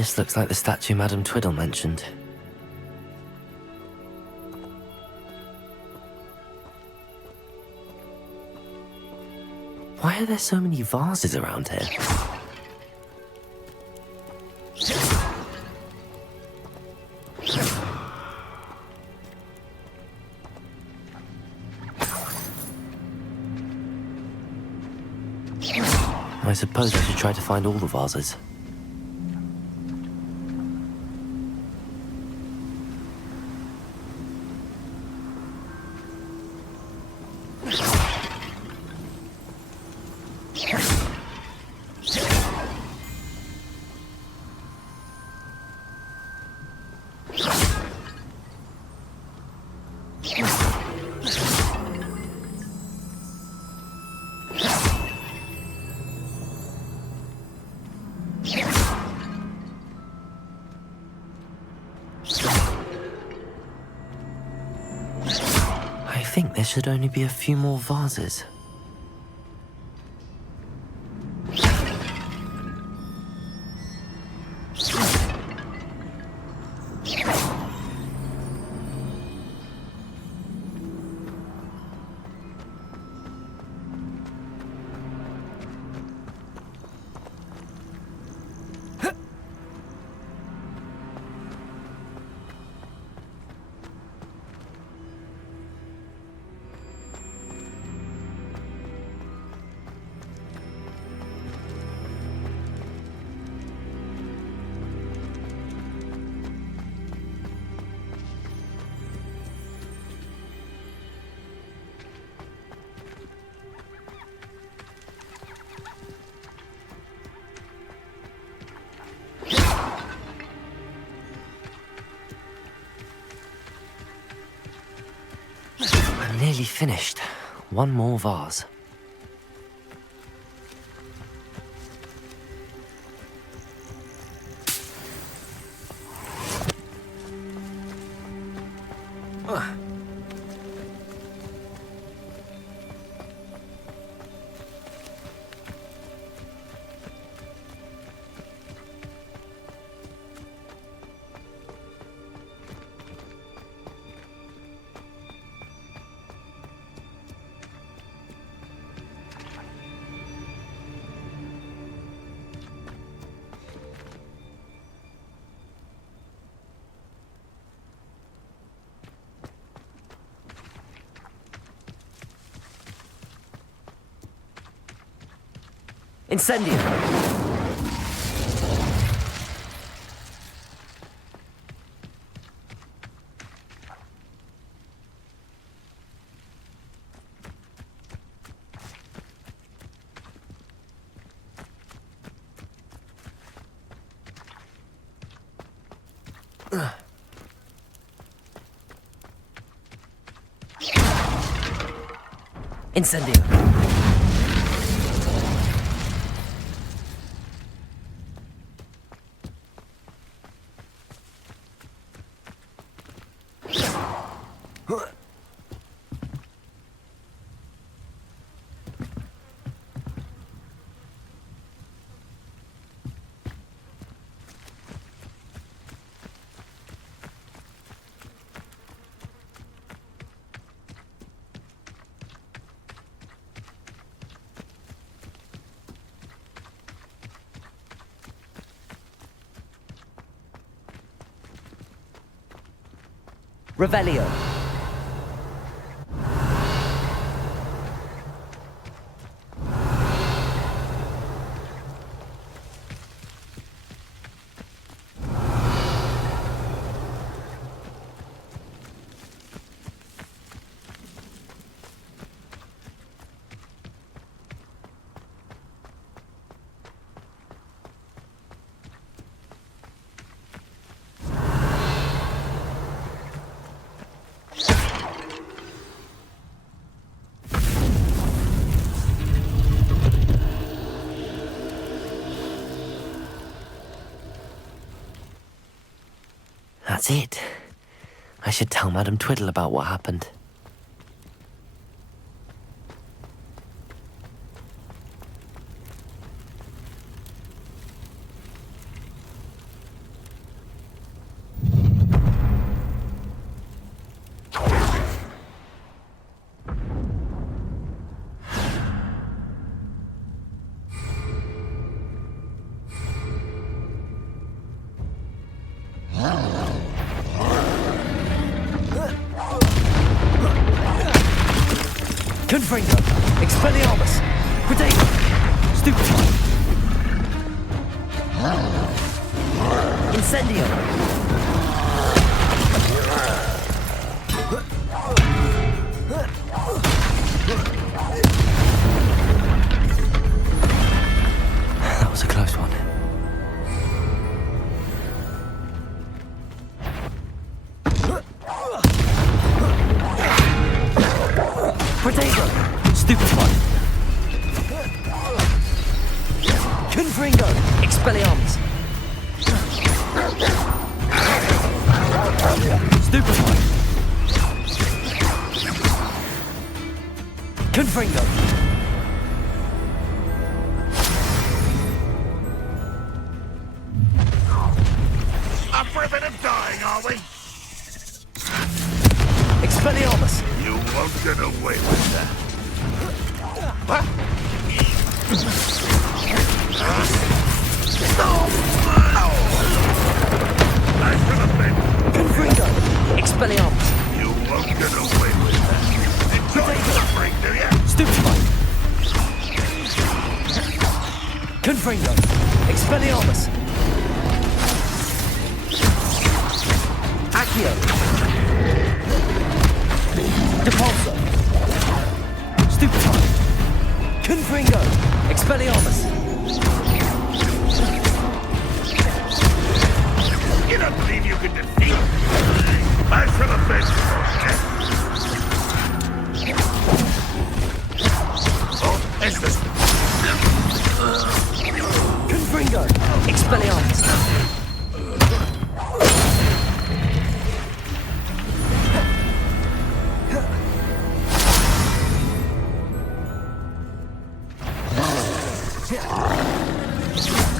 This looks like the statue Madame Twiddle mentioned. Why are there so many vases around here? I suppose I should try to find all the vases. I think there should only be a few more vases. I'm nearly finished. One more vase. Incendio! Incendio! Revelio. That's it. I should tell Madame Twiddle about what happened. Confringo. Expelliarmus. Protego. Stupefy. Incendio. That was a close one. Protego. Stupefy. Confringo. Expelliarmus. Stupefy. Confringo. Up for a bit of dying, are we? Expelliarmus. You won't get away with that. What? I should have been. Confringo. Expelliarmus. You won't get away with that. Enjoy suffering, do you? Stupefy. Confringo. Expelliarmus. Accio. Depulso. Stupefy. Confringo. Expelliarmus. You don't believe you can defeat me? I should have been. Oh, is this? Confringo. Expelliarmus.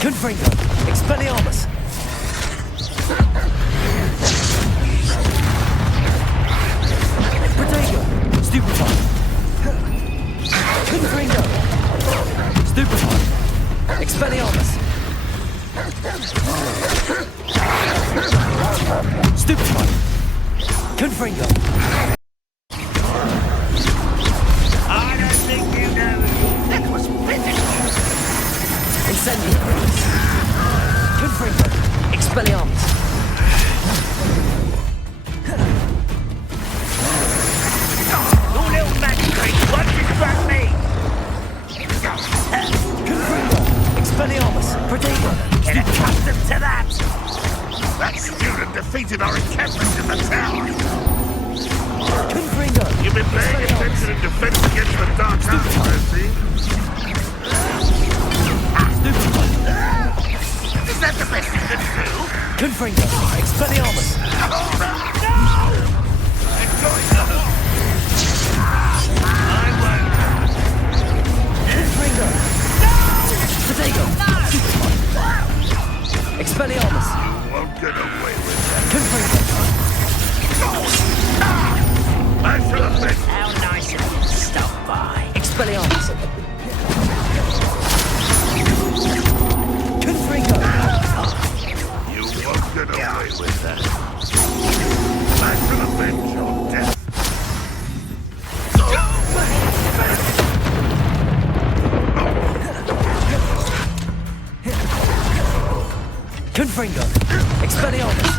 Confringo. Expelliarmus. Protego. Stupefy. Confringo. Stupefy. Expelliarmus. Stupefy. Confringo. I don't think you know. That was physical. Incendio. Confringo. Expelliarmus. You little magistrate, what you struck me? Confringo. Expelliarmus. Protego. Get accustomed to that. That student defeated our encampment in the tower. Confringo. You've been paying attention in defense against the dark arts, Mercy. Stupefy. Is that the best you can do? Confringo. Expelliarmus. No! Enjoy the I won't. Confringo. Protego. Stupefy. Expelliarmus. You won't get away with that. Confringo. I should have been. How nice of you to stop by. Expelliarmus. Confringo. You won't get away with that. I should avenge your death. Confringo. Expelliarmus.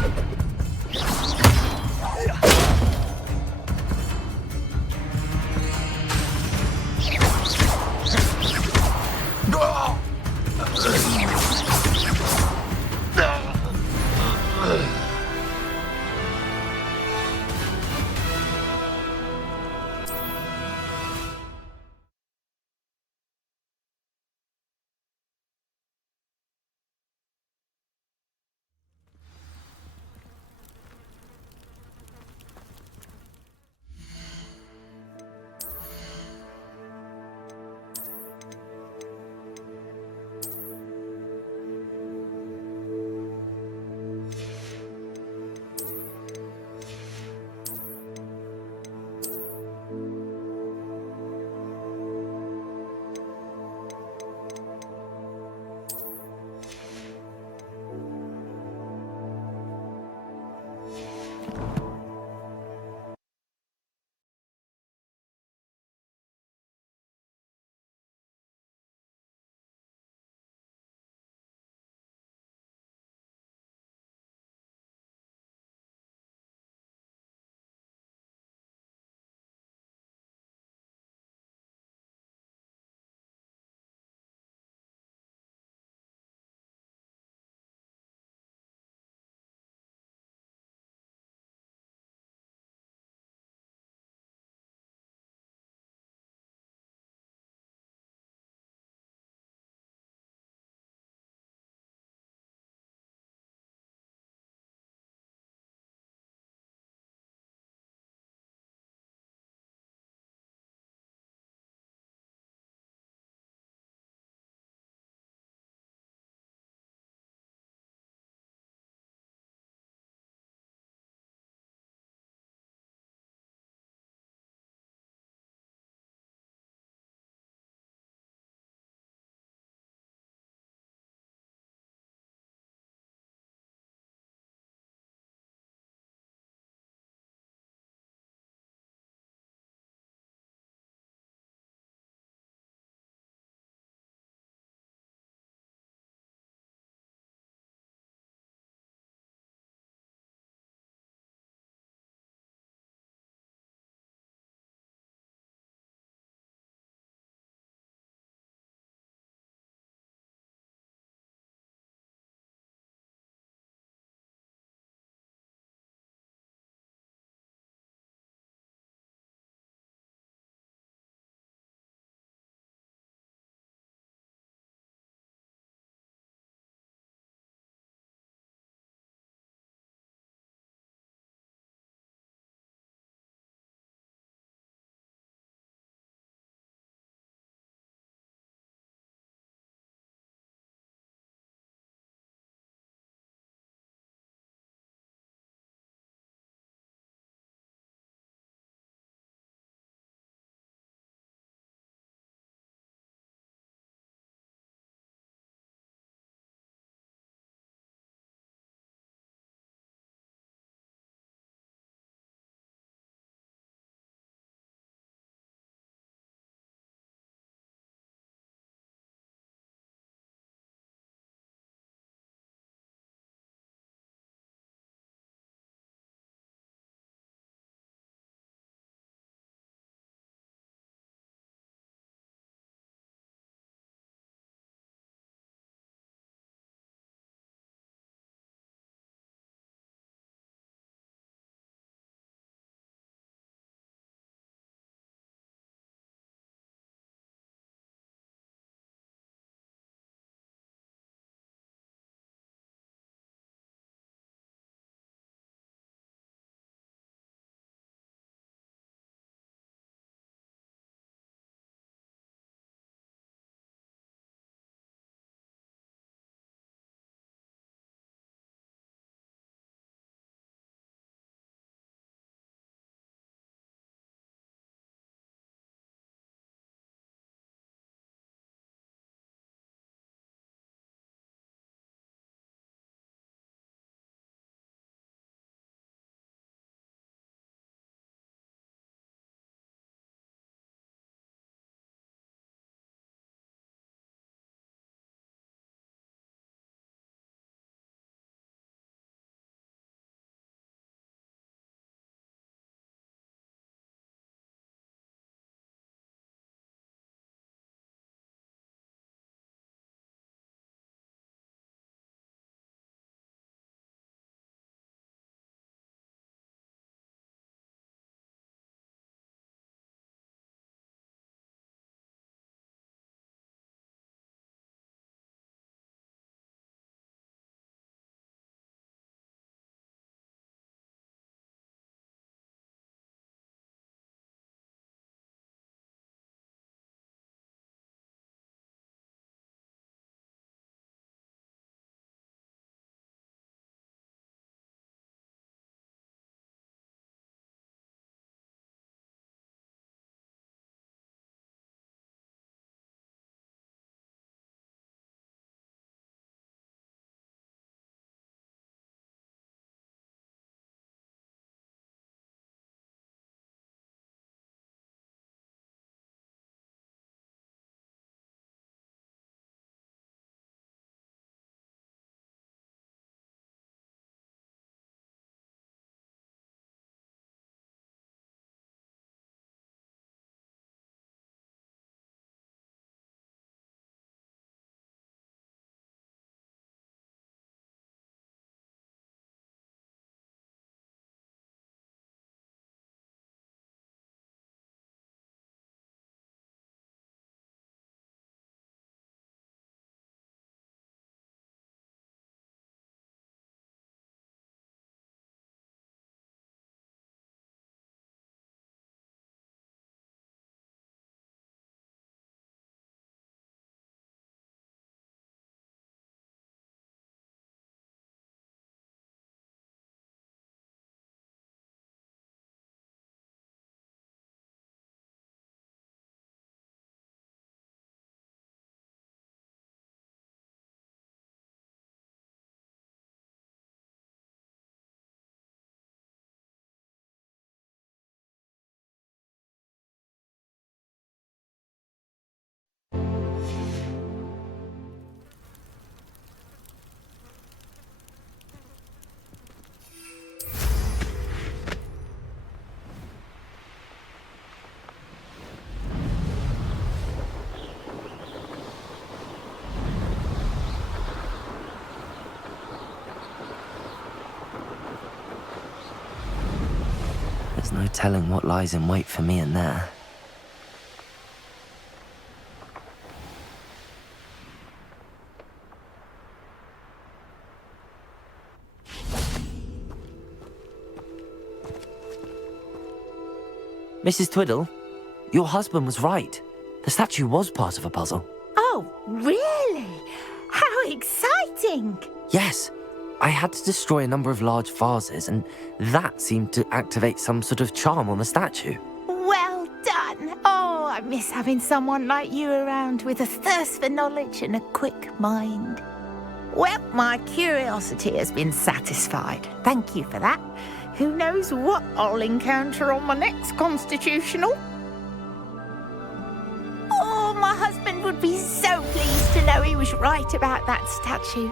No telling what lies in wait for me in there. Mrs. Twiddle, your husband was right. The statue was part of a puzzle. Oh, really? How exciting! Yes, I had to destroy a number of large vases, and that seemed to activate some sort of charm on the statue. Well done! Oh, I miss having someone like you around with a thirst for knowledge and a quick mind. Well, my curiosity has been satisfied. Thank you for that. Who knows what I'll encounter on my next constitutional? Oh, my husband would be so pleased to know he was right about that statue.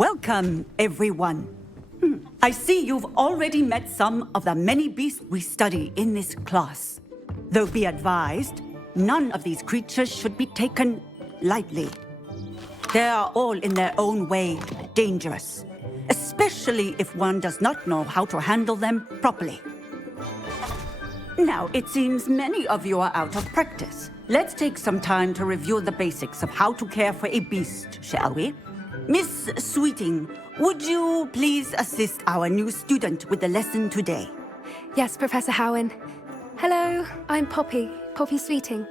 Welcome, everyone. I see you've already met some of the many beasts we study in this class. Though be advised, none of these creatures should be taken lightly. They are all in their own way dangerous, especially if one does not know how to handle them properly. Now, it seems many of you are out of practice. Let's take some time to review the basics of how to care for a beast, shall we? Miss Sweeting, would you please assist our new student with the lesson today? Yes, Professor Howen. Hello, I'm Poppy Poppy Sweeting.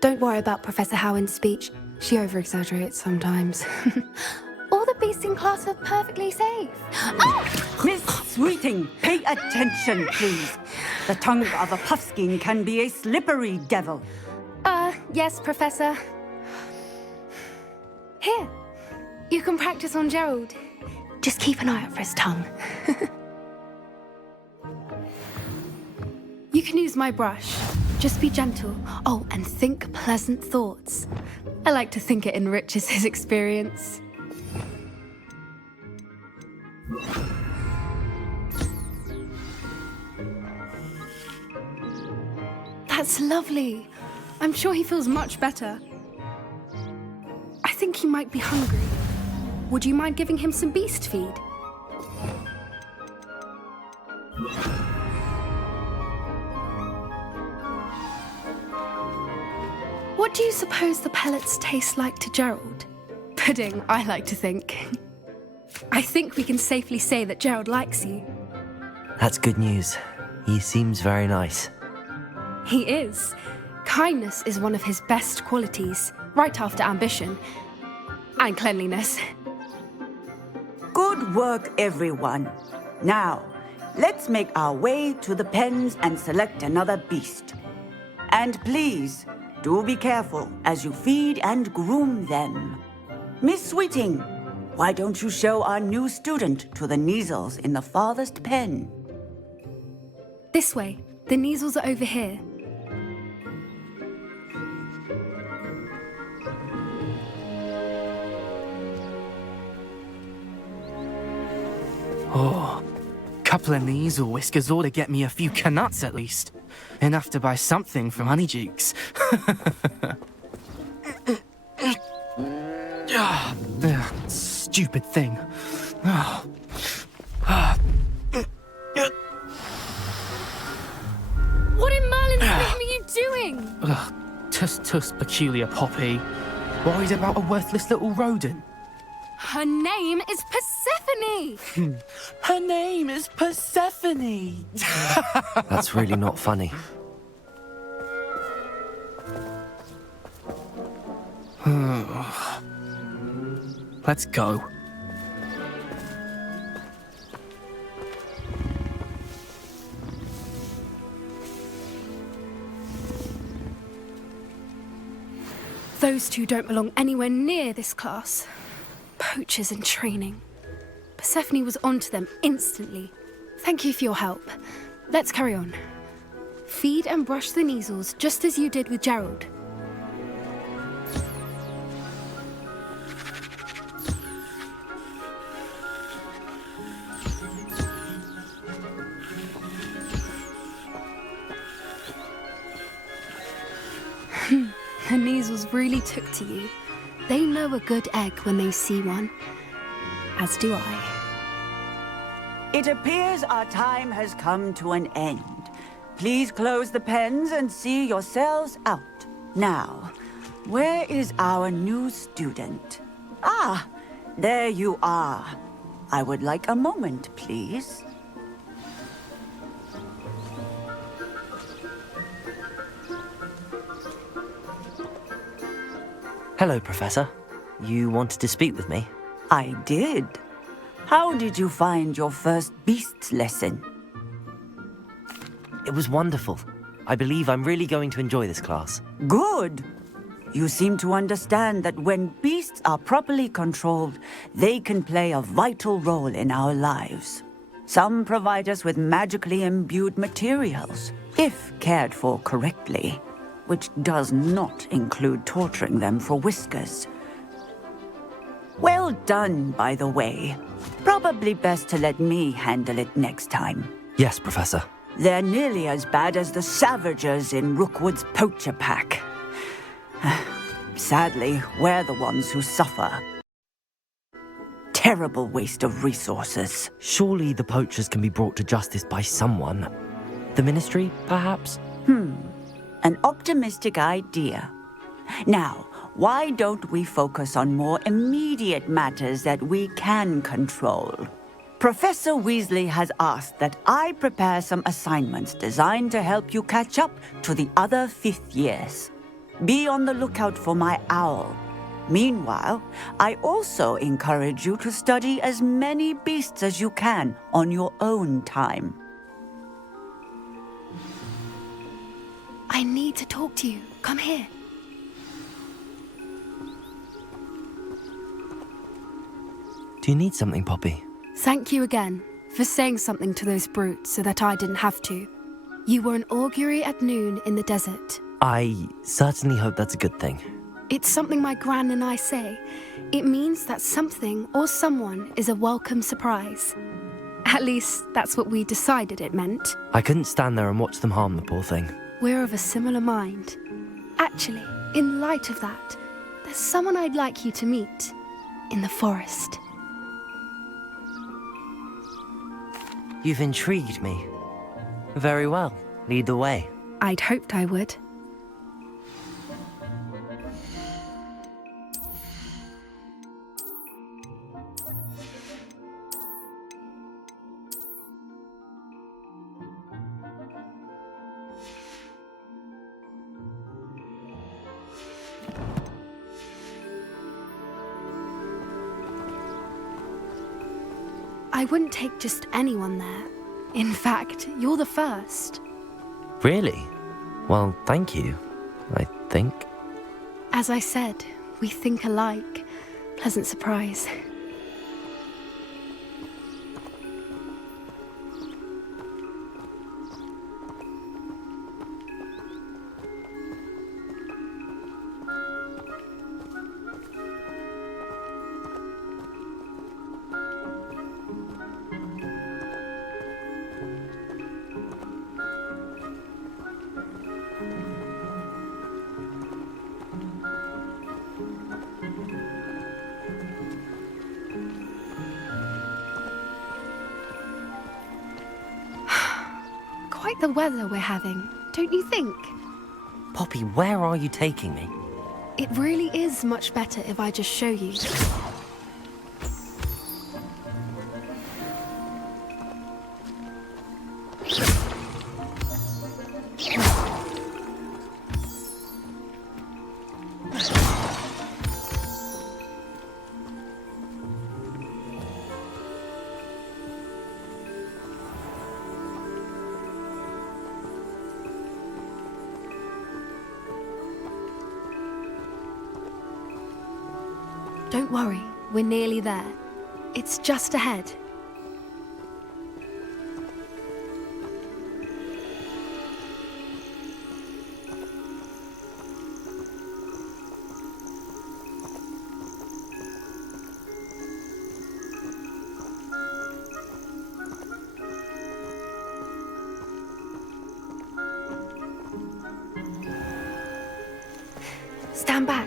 Don't worry about Professor Howard's speech. She over-exaggerates sometimes. All the beasts in class are perfectly safe. Oh! Miss Sweeting, pay attention, please. The tongue of a puffskein can be a slippery devil. Yes, Professor. Here, you can practice on Gerald. Just keep an eye out for his tongue. You can use my brush. Just be gentle. Oh, and think pleasant thoughts. I like to think it enriches his experience. That's lovely. I'm sure he feels much better. I think he might be hungry. Would you mind giving him some beast feed? What do you suppose the pellets taste like to Gerald? Pudding, I like to think. I think we can safely say that Gerald likes you. That's good news. He seems very nice. He is. Kindness is one of his best qualities, right after ambition. And cleanliness. Good work, everyone. Now, let's make our way to the pens and select another beast. And please, do be careful as you feed and groom them. Miss Sweeting, why don't you show our new student to the Kneazles in the farthest pen? This way. The Kneazles are over here. Oh, couple of Kneazle whiskers ought to get me a few canuts at least. Enough to buy something from Honeydukes. Stupid thing. What in Merlin's name are you doing? Tuss, peculiar Poppy. Worried about a worthless little rodent? Her name is Persephone! Her name is Persephone! That's really not funny. Let's go. Those two don't belong anywhere near this class. Poachers in training. Persephone was onto them instantly. Thank you for your help. Let's carry on. Feed and brush the Kneazles just as you did with Gerald. The Kneazles really took to you. They know a good egg when they see one. As do I. It appears our time has come to an end. Please close the pens and see yourselves out. Now, where is our new student? Ah, there you are. I would like a moment, please. Hello, Professor. You wanted to speak with me? I did. How did you find your first beasts lesson? It was wonderful. I believe I'm really going to enjoy this class. Good. You seem to understand that when beasts are properly controlled, they can play a vital role in our lives. Some provide us with magically imbued materials, if cared for correctly, which does not include torturing them for whiskers. Well done, by the way. Probably best to let me handle it next time. Yes, Professor. They're nearly as bad as the Savagers in Rookwood's poacher pack. Sadly, we're the ones who suffer. Terrible waste of resources. Surely the poachers can be brought to justice by someone. The Ministry, perhaps? An optimistic idea. Now, why don't we focus on more immediate matters that we can control? Professor Weasley has asked that I prepare some assignments designed to help you catch up to the other fifth years. Be on the lookout for my owl. Meanwhile, I also encourage you to study as many beasts as you can on your own time. I need to talk to you. Come here. Do you need something, Poppy? Thank you again for saying something to those brutes so that I didn't have to. You were an augury at noon in the desert. I certainly hope that's a good thing. It's something my gran and I say. It means that something or someone is a welcome surprise. At least, that's what we decided it meant. I couldn't stand there and watch them harm the poor thing. We're of a similar mind. Actually, in light of that, there's someone I'd like you to meet in the forest. You've intrigued me. Very well. Lead the way. I'd hoped I would. I wouldn't take just anyone there. In fact, you're the first. Really? Well, thank you, I think. As I said, we think alike. Pleasant surprise. Quite the weather we're having, don't you think? Poppy, where are you taking me? It really is much better if I just show you. Don't worry, we're nearly there. It's just ahead. Stand back.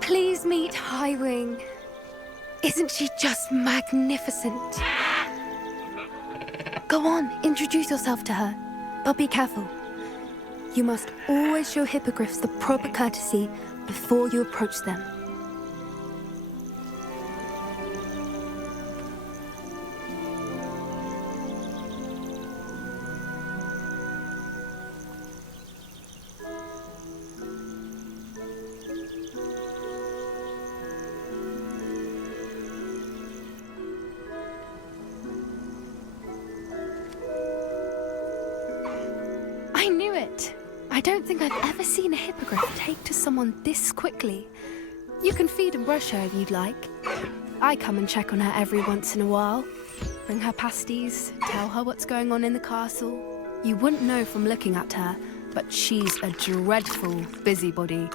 Please meet Highwing. Isn't she just magnificent? Go on, introduce yourself to her. But be careful. You must always show hippogriffs the proper courtesy before you approach them. I knew it! I don't think I've ever seen a hippogriff take to someone this quickly. You can feed and brush her if you'd like. I come and check on her every once in a while. Bring her pasties, tell her what's going on in the castle. You wouldn't know from looking at her, but she's a dreadful busybody.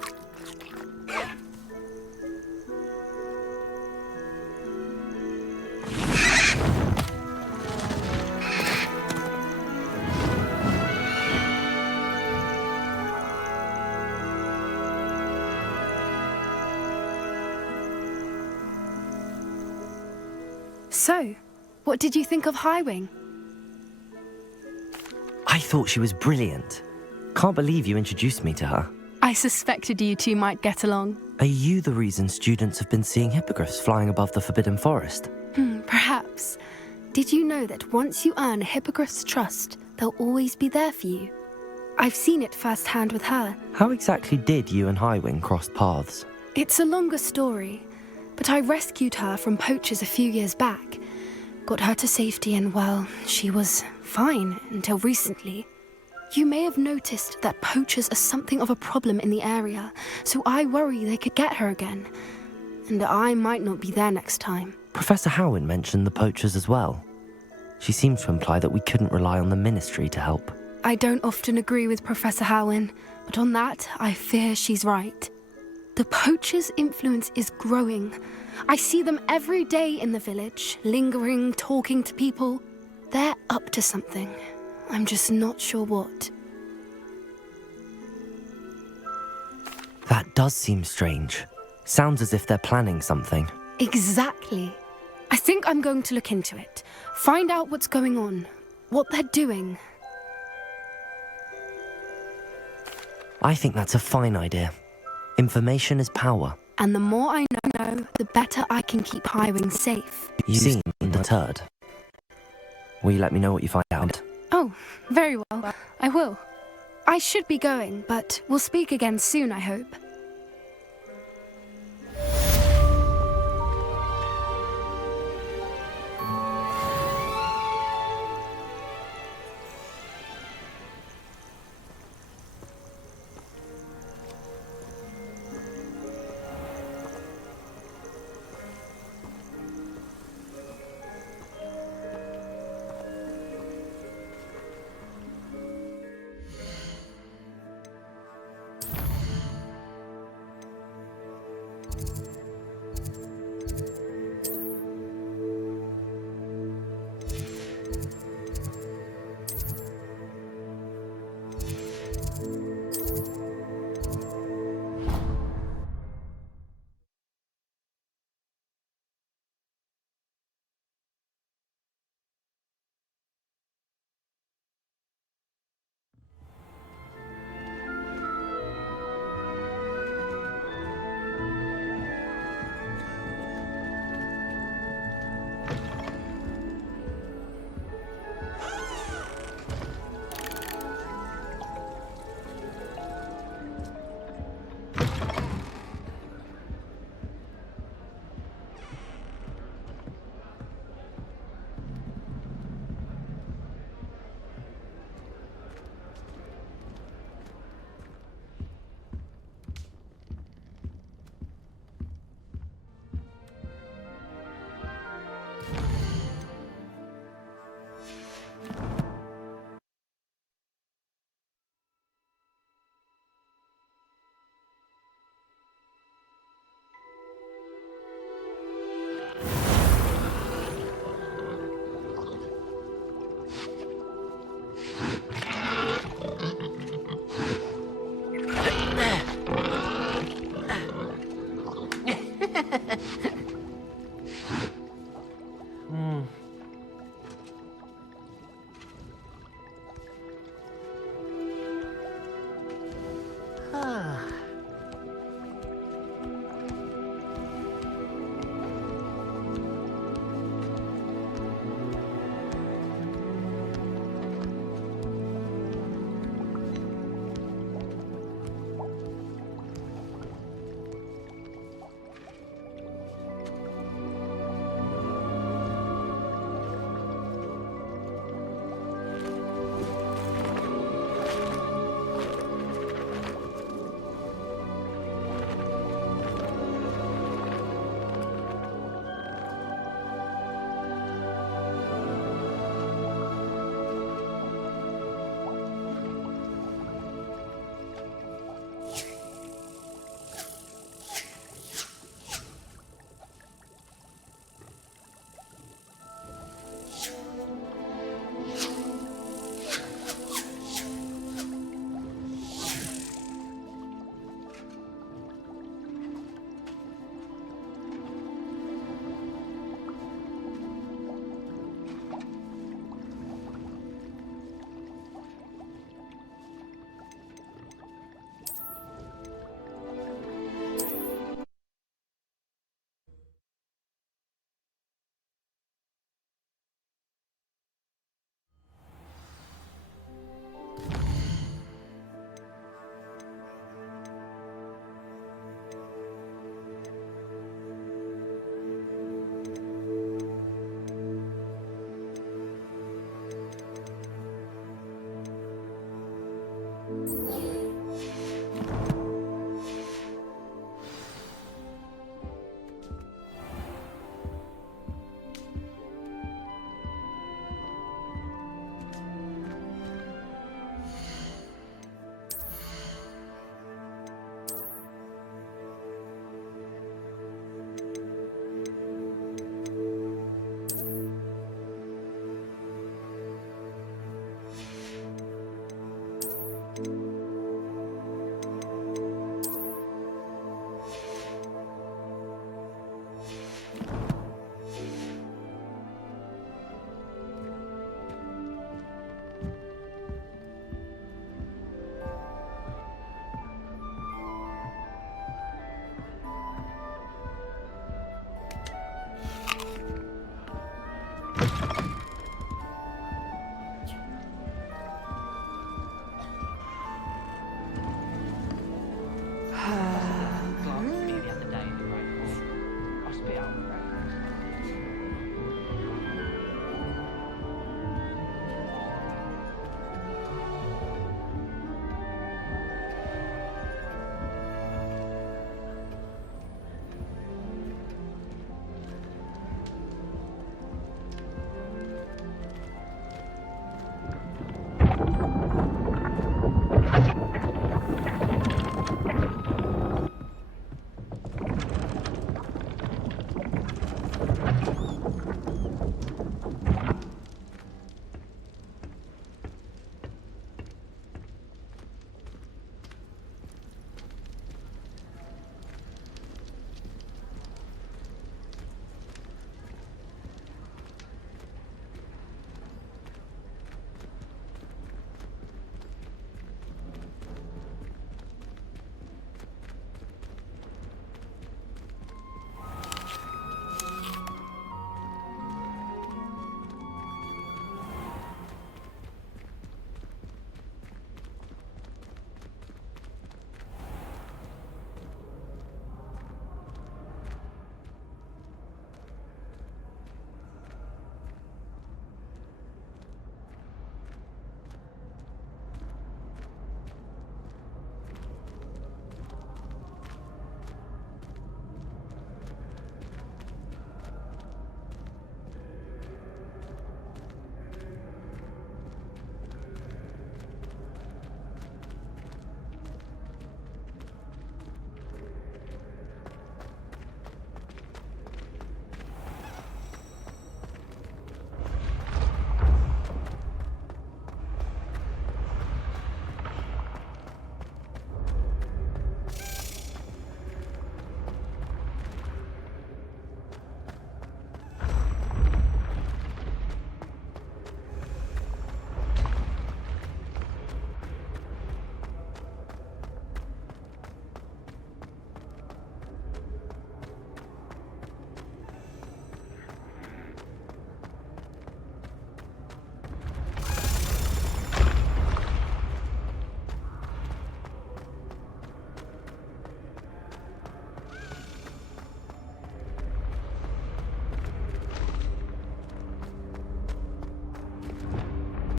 So, what did you think of Highwing? I thought she was brilliant. Can't believe you introduced me to her. I suspected you two might get along. Are you the reason students have been seeing hippogriffs flying above the Forbidden Forest? Perhaps. Did you know that once you earn a hippogriff's trust, they'll always be there for you? I've seen it firsthand with her. How exactly did you and Highwing cross paths? It's a longer story, but I rescued her from poachers a few years back. Got her to safety and, well, she was fine until recently. You may have noticed that poachers are something of a problem in the area, so I worry they could get her again. And I might not be there next time. Professor Howin mentioned the poachers as well. She seemed to imply that we couldn't rely on the Ministry to help. I don't often agree with Professor Howin, but on that, I fear she's right. The poachers' influence is growing. I see them every day in the village, lingering, talking to people. They're up to something. I'm just not sure what. That does seem strange. Sounds as if they're planning something. Exactly. I think I'm going to look into it. Find out what's going on, what they're doing. I think that's a fine idea. Information is power. And the more I know, the better I can keep Highwing safe. You seem undeterred. Will you let me know what you find out? Oh, very well. I will. I should be going, but we'll speak again soon, I hope.